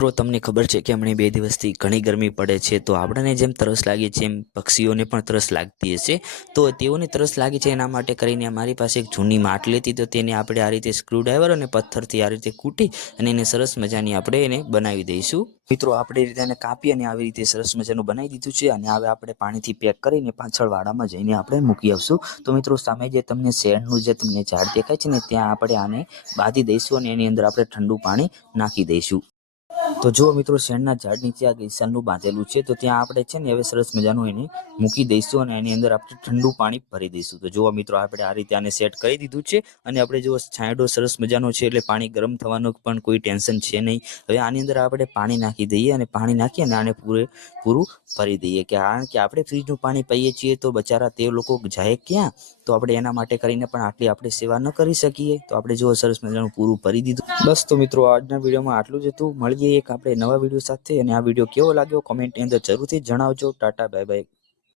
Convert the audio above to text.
મિત્રો તમને ખબર છે કે હમણાં 2 દિવસથી ઘણી ગરમી પડે છે, તો આપણને જેમ તરસ લાગે છે એમ પક્ષીઓને પણ તરસ લાગતી હશે. તો તેઓને તરસ લાગી છે, એના માટે કરીને અમારી પાસે એક જૂની માટલી હતી, તો તેને આપણે આ રીતે સ્ક્રૂડ્રાઈવર અને પથ્થરથી આ રીતે કૂટી અને એને સરસ મજાની આપણે એને બનાવી દઈશું. મિત્રો આપણે રીતે એને કાપી અને આવી રીતે સરસ મજાનું બનાવી દીધું છે, અને હવે આપણે પાણીથી પેક કરીને પાછળ વાડામાં જઈને આપણે મૂકી આવશું. તો મિત્રો સામે જે તમને શેરનું જે તમને ઝાડ દેખાય છે ને, ત્યાં આપણે આને બાંધી દઈશું અને એની અંદર આપણે ઠંડુ પાણી નાખી દઈશું. તો જો મિત્રો શેરના ઝાડ નીચે આ ગઈસરનું બાંધેલું છે, તો ત્યાં આપણે છે ને હવે સરસ મજાનું એને મૂકી દઈશું અને એની અંદર આપણે ઠંડુ પાણી ભરી દઈશું. તો જુઓ મિત્રો આપણે આ રીતે આને સેટ કરી દીધું છે, અને આપણે જો છાંયડો સરસ મજાનો છે એટલે પાણી ગરમ થવાનું પણ કોઈ ટેન્શન છે નહીં. હવે આની અંદર આપણે પાણી નાખી દઈએ અને પાણી નાખી અને આને પૂરું ભરી દઈએ, કારણ કે આપણે ફ્રીજનું પાણી પીએ છીએ તો બચારા તે લોકો જાય ક્યાં, તો આપણે એના માટે કરીને પણ આટલી આપણે સેવા ન કરી શકીએ. તો આપણે જો સરસ મજાનું પૂરું ભરી દીધું. બસ તો મિત્રો આજના વિડીયોમાં આટલું જ હતું. મળીએ એક આપણે નવા વિડીયો સાથે, અને આ વિડીયો કેવો લાગ્યો કોમેન્ટની અંદર જરૂરથી જણાવજો. Tata bye bye.